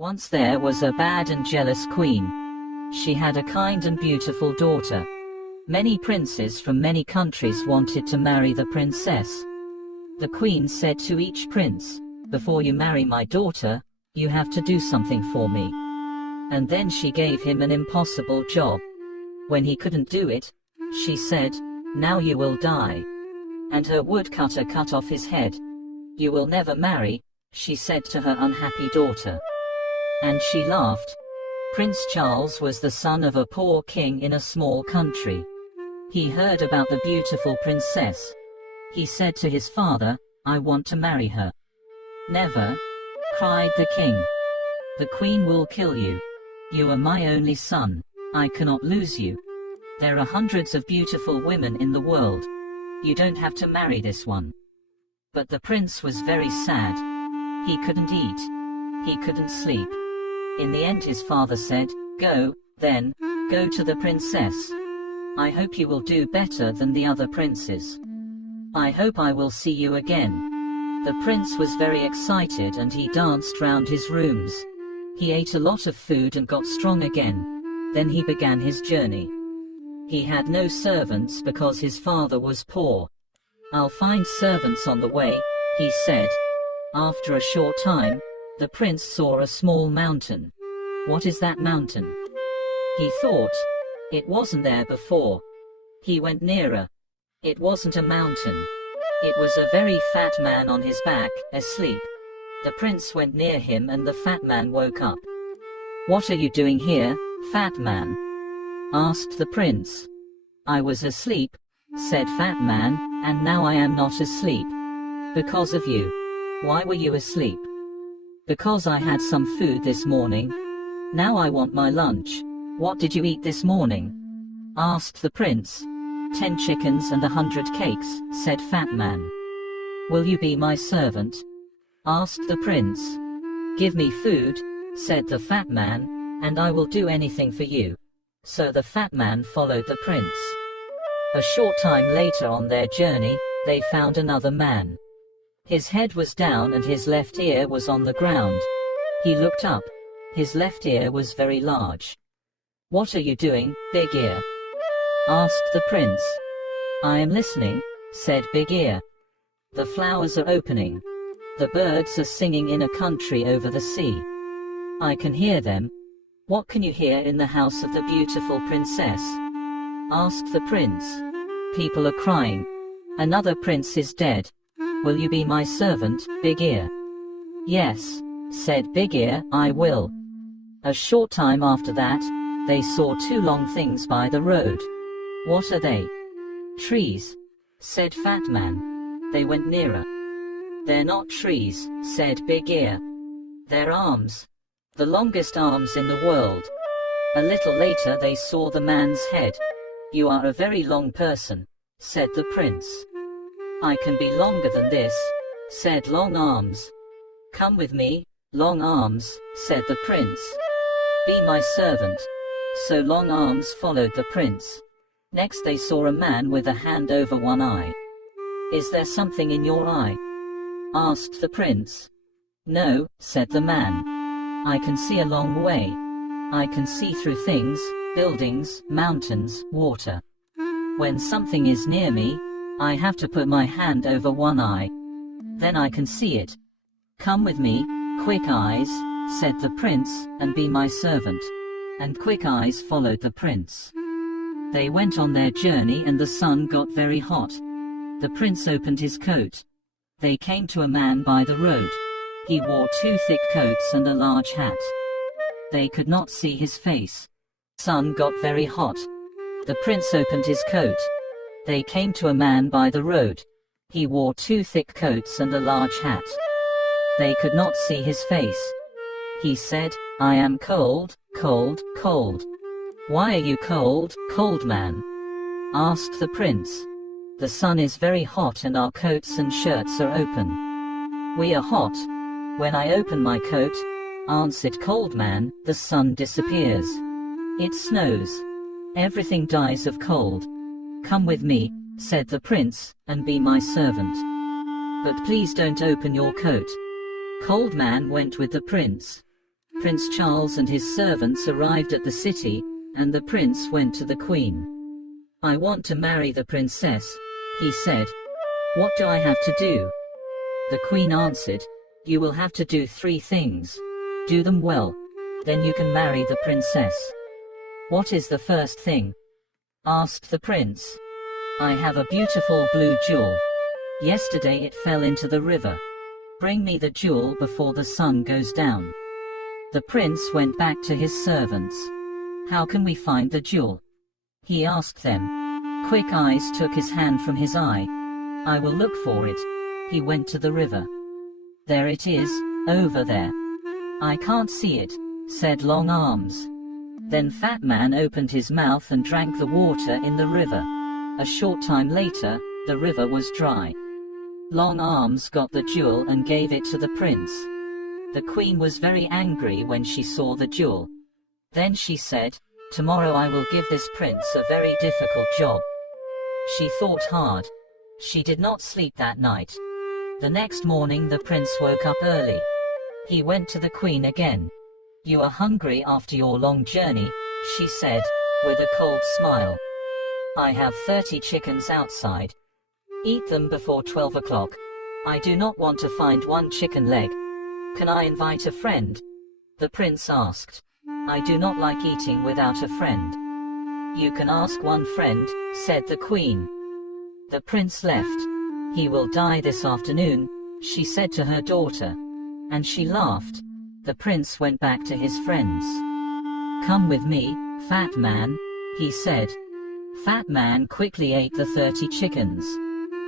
Once there was a bad and jealous queen. She had a kind and beautiful daughter. Many princes from many countries wanted to marry the princess. The queen said to each prince, "Before you marry my daughter, you have to do something for me." And then she gave him an impossible job. When he couldn't do it, she said, "Now you will die." And her woodcutter cut off his head. "You will never marry," she said to her unhappy daughter. And she laughed. Prince Charles was the son of a poor king in a small country. He heard about the beautiful princess. He said to his father, "I want to marry her." "Never," cried the king. "The queen will kill you. You are my only son. I cannot lose you. There are hundreds of beautiful women in the world. You don't have to marry this one." But the prince was very sad. He couldn't eat. He couldn't sleep. In the end his father said, "Go, then, go to the princess. I hope you will do better than the other princes. I hope I will see you again." The prince was very excited and he danced round his rooms. He ate a lot of food and got strong again. Then he began his journey. He had no servants because his father was poor. "I'll find servants on the way," he said. After a short time, the prince saw a small mountain. "What is that mountain?" he thought. It wasn't there before. He went nearer. It wasn't a mountain. It was a very fat man on his back, asleep. The prince went near him and the fat man woke up. "What are you doing here, fat man?" asked the prince. "I was asleep," said Fat Man, "and now I am not asleep. Because of you." "Why were you asleep?" "Because I had some food this morning. Now I want my lunch." "What did you eat this morning?" asked the prince. 10 chickens and 100 cakes," said Fat Man. "Will you be my servant?" asked the prince. "Give me food," said the Fat Man, "and I will do anything for you." So the Fat Man followed the prince. A short time later on their journey, they found another man. His head was down and his left ear was on the ground. He looked up. His left ear was very large. "What are you doing, Big Ear?" asked the prince. "I am listening," said Big Ear. "The flowers are opening. The birds are singing in a country over the sea. I can hear them." "What can you hear in the house of the beautiful princess?" asked the prince. "People are crying. Another prince is dead. Will you be my servant, Big Ear?" "Yes," said Big Ear, "I will." A short time after that, they saw 2 long things by the road. "What are they?" "Trees," said Fat Man. They went nearer. "They're not trees," said Big Ear. "They're arms. The longest arms in the world." A little later they saw the man's head. "You are a very long person," said the prince. "I can be longer than this," said Long Arms. "Come with me, Long Arms," said the prince. "Be my servant." So Long Arms followed the prince. Next they saw a man with a hand over one eye. "Is there something in your eye?" asked the prince. "No," said the man. "I can see a long way. I can see through things, buildings, mountains, water. When something is near me, I have to put my hand over one eye. Then I can see it. Come with me, Quick Eyes," said the prince, "and be my servant." And Quick Eyes followed the prince. They went on their journey and the sun got very hot. The prince opened his coat. They came to a man by the road. He wore 2 thick coats and a large hat. They could not see his face. The sun got very hot. The prince opened his coat. They came to a man by the road. He wore 2 thick coats and a large hat. They could not see his face. He said, "I am cold, cold, cold." "Why are you cold, cold man?" asked the prince. "The sun is very hot and our coats and shirts are open." "We are hot. When I open my coat," answered Cold Man, "the sun disappears. It snows. Everything dies of cold. Come with me," said the prince, "and be my servant. But please don't open your coat." Cold Man went with the prince. Prince Charles and his servants arrived at the city, and the prince went to the queen. "I want to marry the princess," he said. "What do I have to do?" The queen answered, "You will have to do 3 things. Do them well. Then you can marry the princess." "What is the first thing?" asked the prince. "I have a beautiful blue jewel. Yesterday it fell into the river. Bring me the jewel before the sun goes down." The prince went back to his servants. "How can we find the jewel?" he asked them. Quick Eyes took his hand from his eye. "I will look for it." He went to the river. "There it is, over there." "I can't see it," said Long Arms. Then Fat Man opened his mouth and drank the water in the river. A short time later, the river was dry. Long Arms got the jewel and gave it to the prince. The queen was very angry when she saw the jewel. Then she said, "Tomorrow I will give this prince a very difficult job." She thought hard. She did not sleep that night. The next morning the prince woke up early. He went to the queen again. "You are hungry after your long journey," she said, with a cold smile. "I have 30 chickens outside. Eat them before 12 o'clock. I do not want to find 1 chicken leg. Can I invite a friend?" The prince asked. "I do not like eating without a friend." "You can ask 1 friend," said the queen. The prince left. "He will die this afternoon," she said to her daughter. And she laughed. The prince went back to his friends. "Come with me, Fat Man," he said. Fat Man quickly ate the 30 chickens.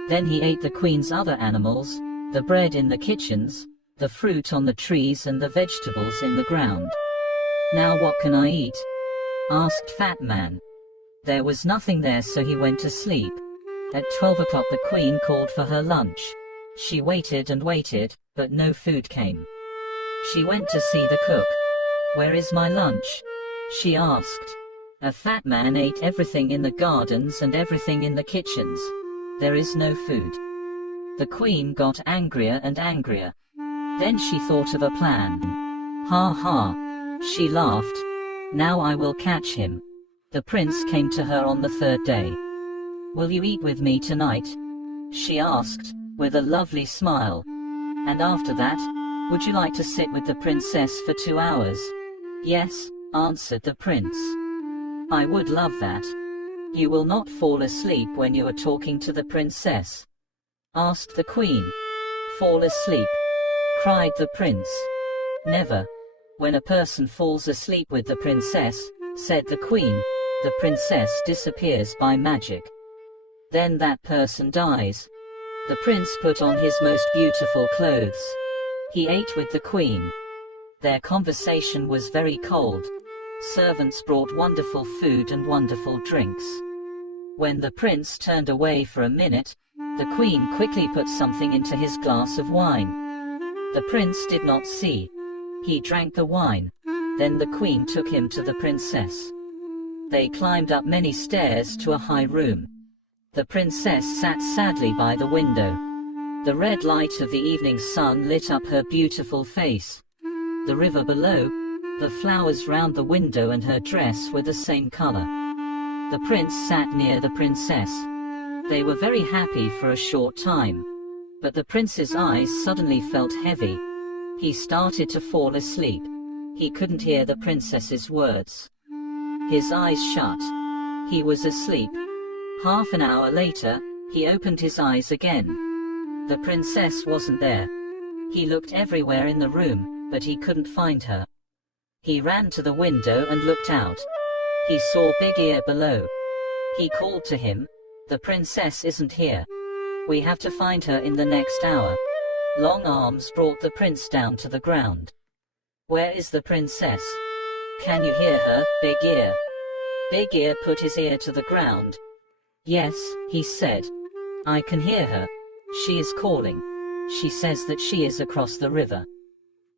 Then he ate the queen's other animals, the bread in the kitchens, the fruit on the trees and the vegetables in the ground. "Now what can I eat?" asked Fat Man. There was nothing there, so he went to sleep. At 12 o'clock the queen called for her lunch. She waited and waited, but no food came. She went to see the cook. "Where is my lunch?" she asked. A fat man ate everything in the gardens and everything in the kitchens. There is no food. The queen got angrier and angrier. Then she thought of a plan. "Ha ha!" she laughed. "Now I will catch him." The prince came to her on the 3rd day. "Will you eat with me tonight?" she asked, with a lovely smile. "And after that, would you like to sit with the princess for 2 hours?" "Yes," answered the prince. "I would love that." "You will not fall asleep when you are talking to the princess?" asked the queen. "Fall asleep?" cried the prince. "Never. When a person falls asleep with the princess," said the queen, "the princess disappears by magic. Then that person dies." The prince put on his most beautiful clothes. He ate with the queen. Their conversation was very cold. Servants brought wonderful food and wonderful drinks. When the prince turned away for a minute, the queen quickly put something into his glass of wine. The prince did not see. He drank the wine. Then the queen took him to the princess. They climbed up many stairs to a high room. The princess sat sadly by the window. The red light of the evening sun lit up her beautiful face. The river below, the flowers round the window and her dress were the same color. The prince sat near the princess. They were very happy for a short time. But the prince's eyes suddenly felt heavy. He started to fall asleep. He couldn't hear the princess's words. His eyes shut. He was asleep. Half an hour later, he opened his eyes again. The princess wasn't there. He looked everywhere in the room, but he couldn't find her. He ran to the window and looked out. He saw Big Ear below. He called to him, "The princess isn't here. We have to find her in the next hour." Long Arms brought the prince down to the ground. "Where is the princess? Can you hear her, Big Ear?" Big Ear put his ear to the ground. "Yes," he said. "I can hear her. She is calling. She says that she is across the river.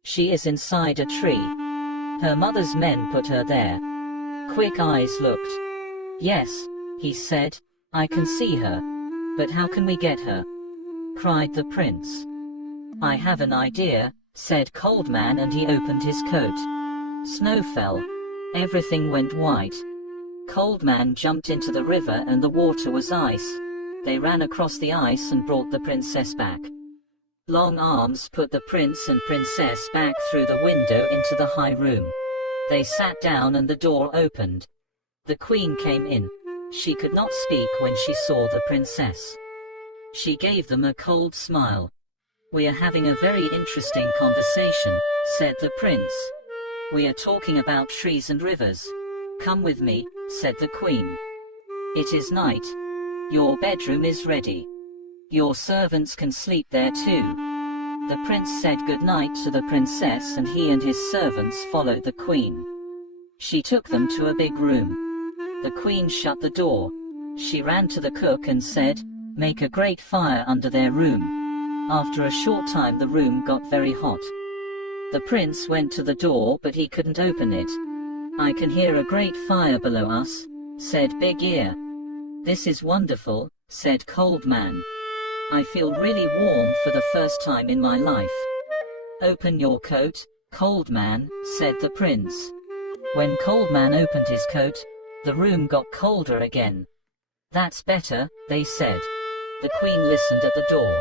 She is inside a tree. Her mother's men put her there." Quick Eyes looked. "Yes," he said, "I can see her. But how can we get her?" cried the prince. "I have an idea," said Cold Man, and he opened his coat. Snow fell. Everything went white. Cold Man jumped into the river and the water was ice. They ran across the ice and brought the princess back. Long Arms put the prince and princess back through the window into the high room. They sat down and the door opened. The queen came in. She could not speak when she saw the princess. She gave them a cold smile. "We are having a very interesting conversation," said the prince. "We are talking about trees and rivers. Come with me," said the queen. "It is night. Your bedroom is ready. Your servants can sleep there too." The prince said good night to the princess and he and his servants followed the queen. She took them to a big room. The queen shut the door. She ran to the cook and said, "Make a great fire under their room." After a short time the room got very hot. The prince went to the door but he couldn't open it. "I can hear a great fire below us," said Big Ear. "This is wonderful," said Cold Man. "I feel really warm for the first time in my life." "Open your coat, Cold Man," said the prince. When Cold Man opened his coat, the room got colder again. "That's better," they said. The queen listened at the door.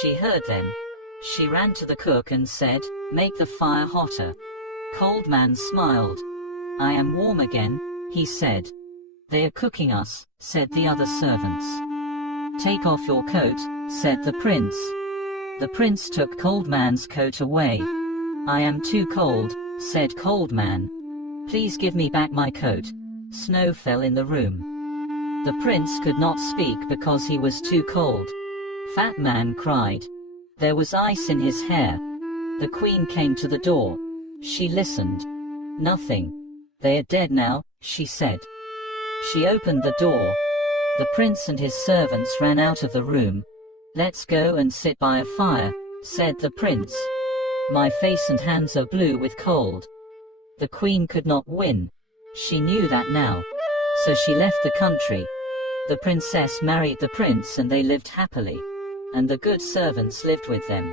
She heard them. She ran to the cook and said, "Make the fire hotter." Cold Man smiled. "I am warm again," he said. "They are cooking us," said the other servants. "Take off your coat," said the prince. The prince took Cold Man's coat away. "I am too cold," said Cold Man. "Please give me back my coat." Snow fell in the room. The prince could not speak because he was too cold. Fat Man cried. There was ice in his hair. The queen came to the door. She listened. "Nothing. They are dead now," she said. She opened the door. The prince and his servants ran out of the room. "Let's go and sit by a fire," said the prince. "My face and hands are blue with cold." The queen could not win. She knew that now. So she left the country. The princess married the prince and they lived happily. And the good servants lived with them.